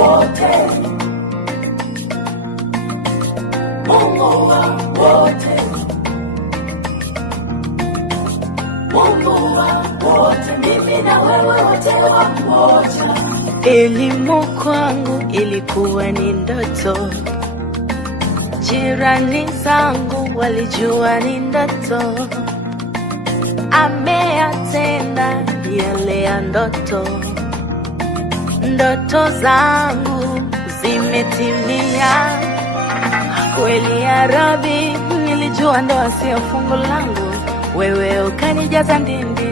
wote, Mungu wa wote, Mungu wa wote, mimi na wewe wote wa moja. Elimu kwangu ilikuwa ni ndoto, jirani zangu walijua ni ndoto, ameyatenda yale ya ndoto. Ndoto zangu zimetimia kweli ya Rabi. Nilijua ndoa sio fungu langu, wewe ukanijaza ndindi.